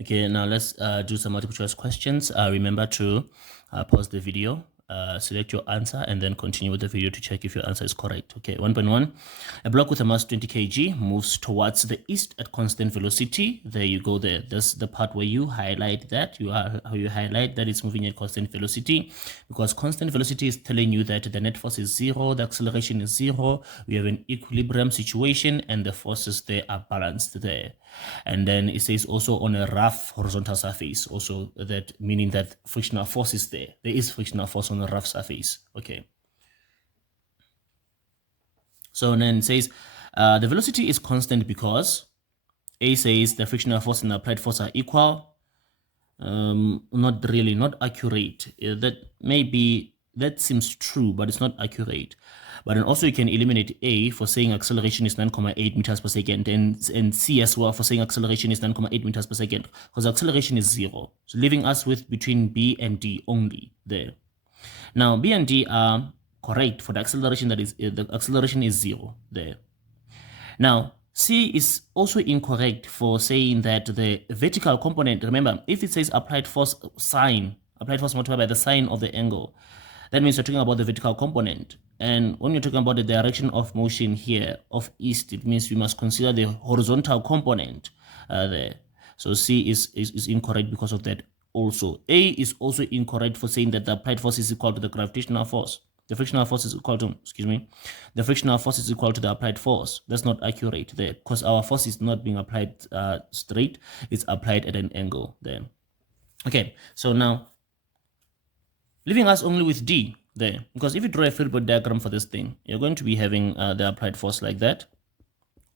Okay, now let's do some multiple choice questions. Remember to pause the video, select your answer, and then continue with the video to check if your answer is correct. Okay, 1.1. A block with a mass 20 kg moves towards the east at constant velocity. There you go there. That's the part where you highlight that. You highlight that it's moving at constant velocity, because constant velocity is telling you that the net force is 0, the acceleration is 0, we have an equilibrium situation, and the forces there are balanced there. And then it says also on a rough horizontal surface, also that meaning that frictional force is there. There is frictional force on a rough surface. Okay. So then it says the velocity is constant because A says the frictional force and the applied force are equal. Not really, not accurate. That seems true, but it's not accurate. But then also you can eliminate A for saying acceleration is 9.8 meters per second, and C as well for saying acceleration is 9.8 meters per second, because acceleration is 0. So leaving us with between B and D only there. Now B and D are correct for the acceleration, that is the acceleration is 0 there. Now C is also incorrect for saying that the vertical component, remember, if it says applied force multiplied by the sine of the angle, that means you're talking about the vertical component. And when you're talking about the direction of motion here of east, it means we must consider the horizontal component there. So C is incorrect because of that also. A is also incorrect for saying that the applied force is equal to the gravitational force. The frictional force is equal to, the frictional force is equal to the applied force. That's not accurate there, because our force is not being applied straight, it's applied at an angle there. Okay, so now leaving us only with D there, because if you draw a Hilbert diagram for this thing, you're going to be having the applied force like that,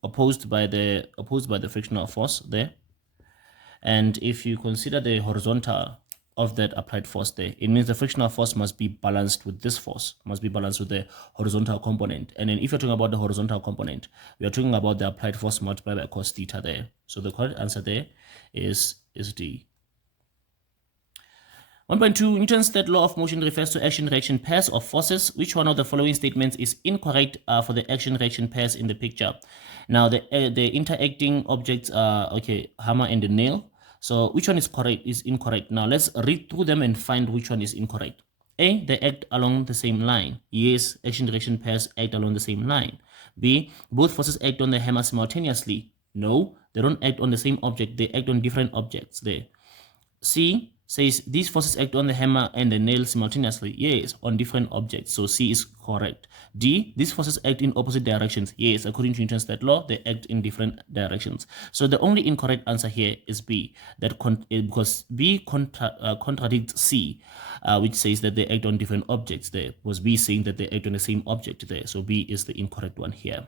opposed by the frictional force there. And if you consider the horizontal of that applied force there, it means the frictional force must be balanced with this force, must be balanced with the horizontal component. And then if you're talking about the horizontal component, we are talking about the applied force multiplied by cos theta there. So the correct answer there is D. 1.2, Newton's third law of motion refers to action-reaction pairs of forces. Which one of the following statements is incorrect for the action-reaction pairs in the picture? Now, the interacting objects are, okay, hammer and the nail. So which one is correct, is incorrect? Now, let's read through them and find which one is incorrect. A, they act along the same line. Yes, action-reaction pairs act along the same line. B, both forces act on the hammer simultaneously. No, they don't act on the same object. They act on different objects there. C says these forces act on the hammer and the nail simultaneously. Yes, on different objects. So C is correct. D, these forces act in opposite directions. Yes, according to Newton's third law, they act in different directions. So the only incorrect answer here is B, because B contradicts C, which says that they act on different objects there. Was B saying that they act on the same object there? So B is the incorrect one here.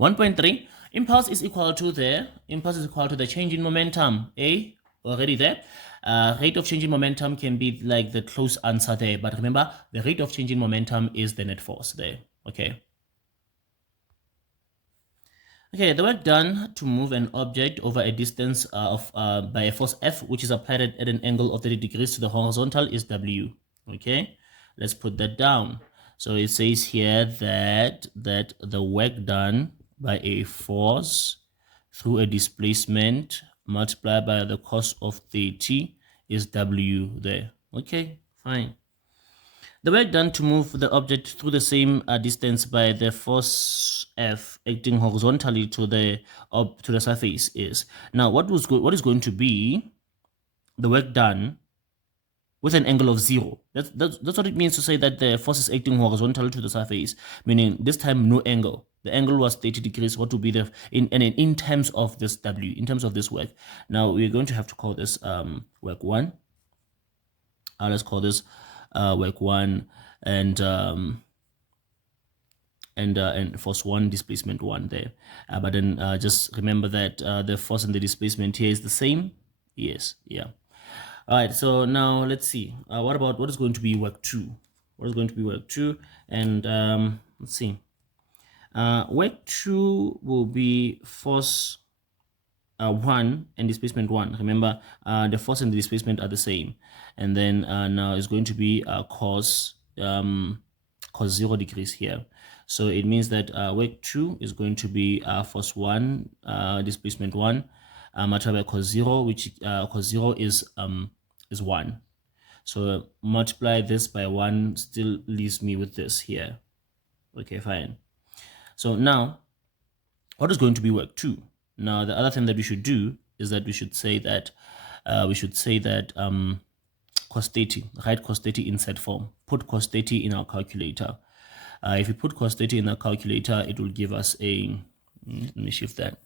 1.3, impulse is equal to the change in momentum. A, already there. Rate of change in momentum can be like the close answer there, but remember the rate of change in momentum is the net force there. Okay, the work done to move an object over a distance by a force F, which is applied at an angle of 30 degrees to the horizontal, is W. Okay, let's put that down. So it says here that the work done by a force through a displacement multiplied by the cos of 30 is W there. Okay, fine. The work done to move the object through the same distance by the force F acting horizontally to the surface is, now what is going to be the work done with an angle of 0. That's what it means to say that the force is acting horizontal to the surface, meaning this time no angle. The angle was 30 degrees. What would be the in terms of this W, in terms of this work? Now we're going to have to call this work 1. Let's call this work 1 and force 1, displacement 1 there. But then just remember that the force and the displacement here is the same. Yes, yeah. All right, so now let's see. What is going to be work 2? What is going to be work 2? And let's see. Work 2 will be force 1 and displacement 1. Remember, the force and the displacement are the same. And then now it's going to be cos 0 degrees here. So it means that work 2 is going to be force 1, displacement 1. multiplied by cos 0, which cos 0 is 1. So multiply this by 1 still leaves me with this here. Okay, fine. So now, what is going to be work 2? Now, the other thing that we should do is that we should say that cos 30, write cos 30 in set form. Put cos 30 in our calculator. If you put cos 30 in our calculator, it will give us a, let me shift that.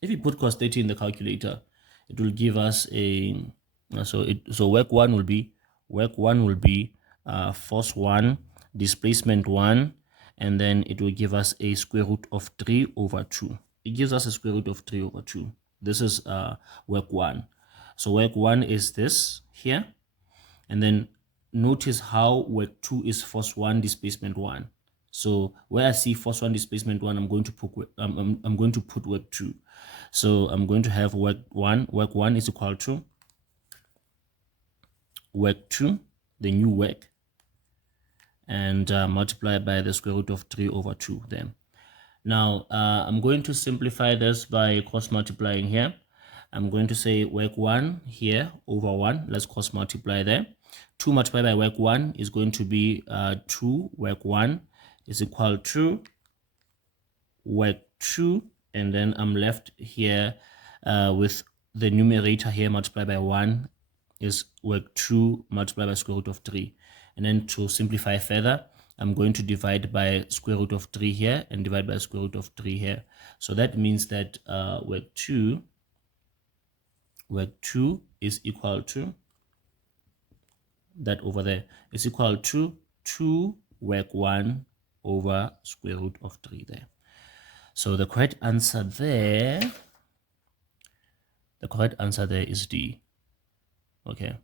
If you put cos 30 in the calculator, it will give us a, so work 1 will be force 1, displacement 1, and then it will give us a square root of 3 over 2. It gives us a square root of 3 over 2. This is work 1. So work 1 is this here, and then notice how work 2 is force 1, displacement 1. So where I see force 1, displacement 1, I'm going to put I'm going to put work 2. So I'm going to have work 1 is equal to work 2, the new work, and multiply by the square root of 3 over 2 then. Now I'm going to simplify this by cross multiplying here. I'm going to say work 1 here over 1. Let's cross multiply there. 2 multiplied by work 1 is going to be 2 work 1 is equal to work 2, and then I'm left here with the numerator here multiplied by 1 is work 2 multiplied by square root of 3. And then to simplify further, I'm going to divide by square root of 3 here and divide by square root of 3 here. So that means that work 2 is equal to that over there is equal to 2 work 1 over square root of 3 there. So the correct answer there is D. Okay.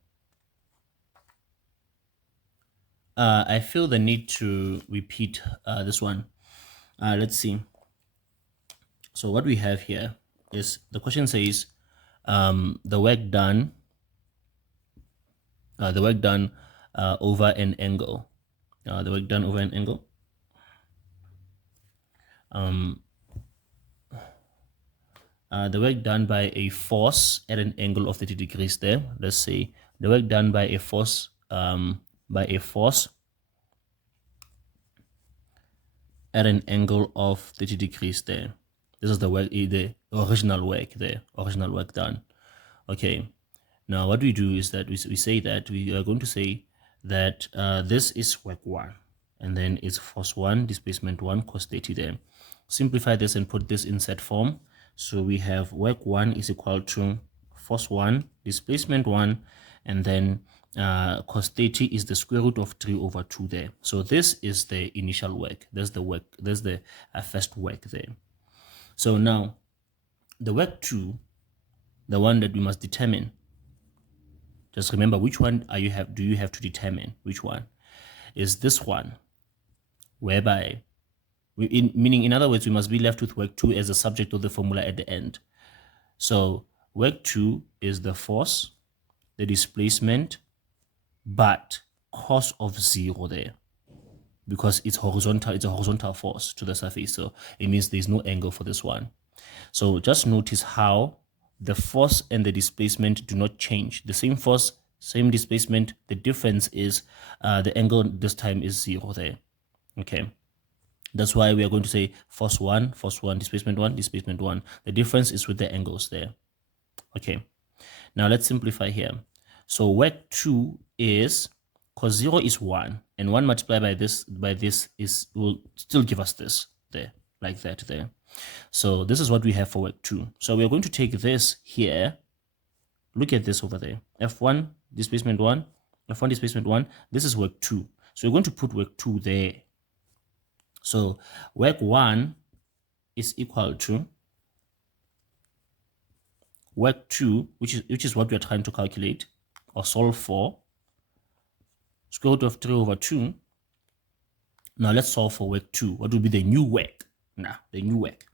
I feel the need to repeat this one. Let's see. So what we have here is the question says the work done over an angle. The work done over an angle. The work done by a force at an angle of 30 degrees there. Let's say the work done by a force at an angle of 30 degrees there. This is the work, the original work there, original work done. Okay. Now what we do is that we say that we are going to say that this is work 1, and then it's force 1, displacement 1, cos 30 there. Simplify this and put this in set form. So we have work 1 is equal to force 1, displacement 1, and then cos 30 is the square root of 3 over 2 there. So this is the initial work. That's the work. That's the first work there. So now the work 2, the one that we must determine. Just remember, which one do you have to determine? Which one is this one? Whereby, meaning in other words, we must be left with work 2 as a subject of the formula at the end. So work 2 is the force, the displacement, but cos of 0 there, because it's horizontal. It's a horizontal force to the surface, so it means there's no angle for this one. So just notice how the force and the displacement do not change. The same force, same displacement. The difference is the angle this time is 0 there. Okay, that's why we are going to say force 1, displacement 1, displacement 1. The difference is with the angles there. Okay, now let's simplify here. So work 2 is cos 0 is 1, and 1 multiplied by this will still give us this there, like that there. So this is what we have for work 2. So we are going to take this here. Look at this over there. F1 displacement 1, F1 displacement 1. This is work 2. So we're going to put work 2 there. So work 1 is equal to work 2, which is what we are trying to calculate or solve for, square root of 3 over 2. Now let's solve for work 2. What will be the new work? Now the new work.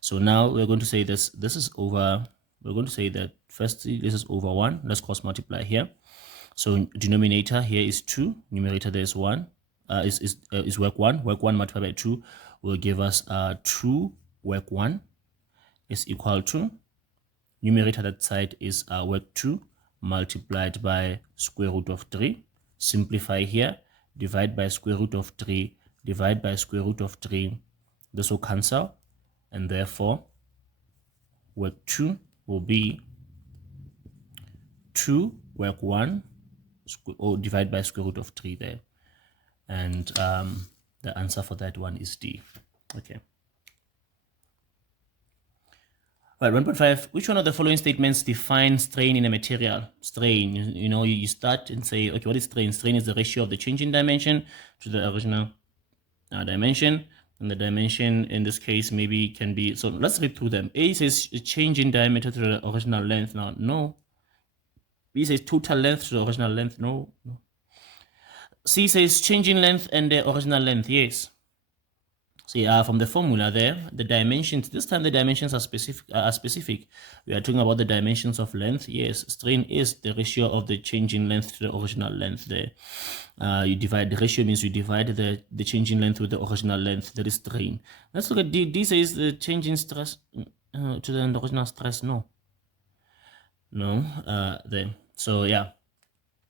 So now we're going to say this is over. We're going to say that firstly this is over 1. Let's cross multiply here. So denominator here is 2, numerator there is 1. Is work 1. Work 1 multiplied by 2 will give us 2 work 1 is equal to numerator that side is work 2 multiplied by square root of 3. Simplify here, divide by square root of 3, divide by square root of 3. This will cancel, and therefore work 2 will be 2 work 1 or divide by square root of 3 there. And the answer for that one is D. Okay. All right, 1.5. Which one of the following statements defines strain in a material? Strain, you start and say, okay, what is strain? Strain is the ratio of the change in dimension to the original dimension. And the dimension in this case maybe can be, so let's read through them. A says change in diameter to the original length. Now, no. B says total length to the original length. No. C says change in length and the original length. Yes. See, from the formula there, the dimensions, this time the dimensions are specific. We are talking about the dimensions of length. Yes, strain is the ratio of the change in length to the original length there. You divide, the ratio means you divide the change in length with the original length. That is strain. Let's look at D. D says the change in stress to the original stress. No. There. So, yeah.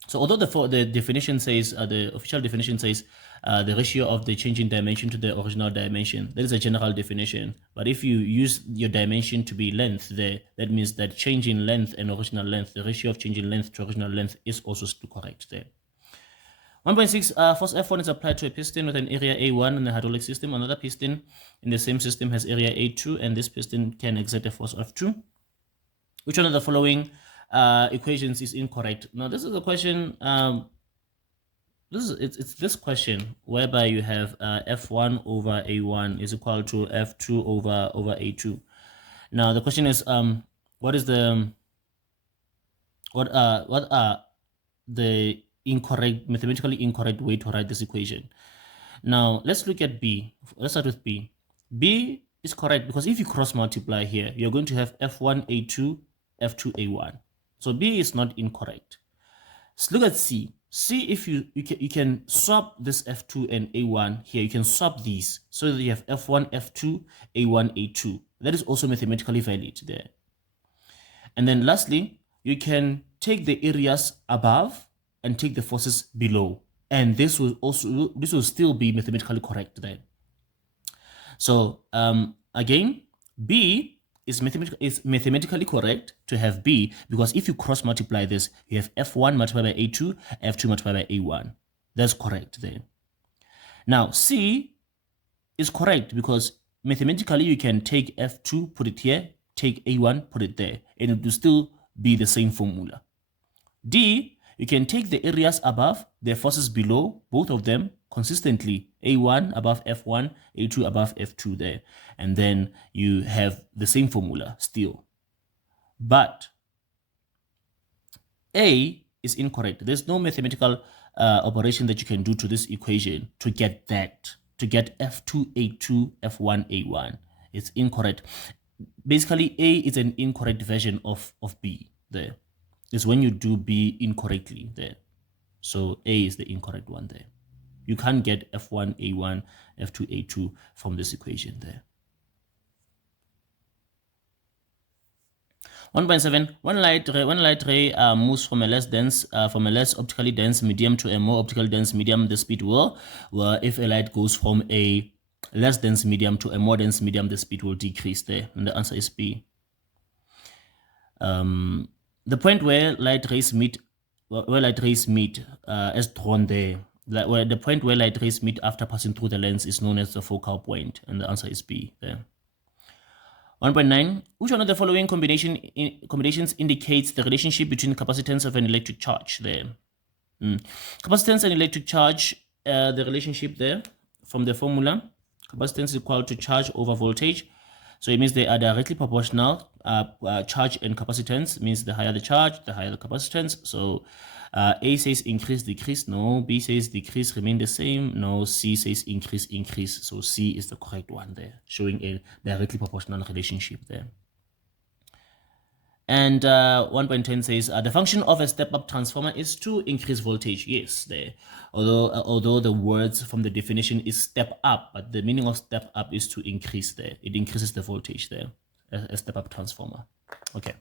So although the definition says, the official definition says the ratio of the change in dimension to the original dimension, that is a general definition. But if you use your dimension to be length there, that means that change in length and original length, the ratio of change in length to original length is also still correct there. 1.6, force F1 is applied to a piston with an area A1 in the hydraulic system. Another piston in the same system has area A2, and this piston can exert a force of F2. Which one of the following equations is incorrect? Now this is a question, it's this question whereby you have F1 over A1 is equal to F2 over A2. Now the question is what are the mathematically incorrect way to write this equation? Now let's look at B. Let's start with B. B is correct because if you cross multiply here, you're going to have F1 A2 F2 A1. So B is not incorrect. Let's look at C. C, if you can swap this F2 and A1 here, you can swap these so that you have F1 F2 A1 A2. That is also mathematically valid there. And then lastly, you can take the areas above and take the forces below, and this will still be mathematically correct there. So again, B is mathematically correct to have B, because if you cross multiply this, you have F1 multiplied by A2, F2 multiplied by A1. That's correct there. Now C is correct because mathematically you can take F2, put it here, take A1, put it there, and it will still be the same formula. D, you can take the areas above, the forces below, both of them consistently, A1 above F1, A2 above F2 there, and then you have the same formula still. But A is incorrect. There's no mathematical operation that you can do to this equation to get that, to get F2 A2 F1 A1. It's incorrect. Basically, A is an incorrect version of B there. It's when you do B incorrectly there. So A is the incorrect one there. You can't get F1 A1 F2 A2 from this equation there. 1.7. When light ray moves from a less optically dense medium to a more optically dense medium, the speed will, well, if a light goes from a less dense medium to a more dense medium, the speed will decrease there, and the answer is B. The point where light rays meet, as drawn there, the point where light rays meet after passing through the lens is known as the focal point, and the answer is B there. 1.9. Which one of the following combinations indicates the relationship between capacitance of an electric charge there? Capacitance and electric charge, the relationship there from the formula, capacitance is equal to charge over voltage. So it means they are directly proportional. Charge and capacitance means the higher the charge, the higher the capacitance. So A says increase, decrease. No. B says decrease, remain the same. No. C says increase, increase. So C is the correct one there, showing a directly proportional relationship there. And 1.10 says the function of a step-up transformer is to increase voltage. Yes, there. Although the words from the definition is step up, but the meaning of step up is to increase there. It increases the voltage there, a step-up transformer. Okay.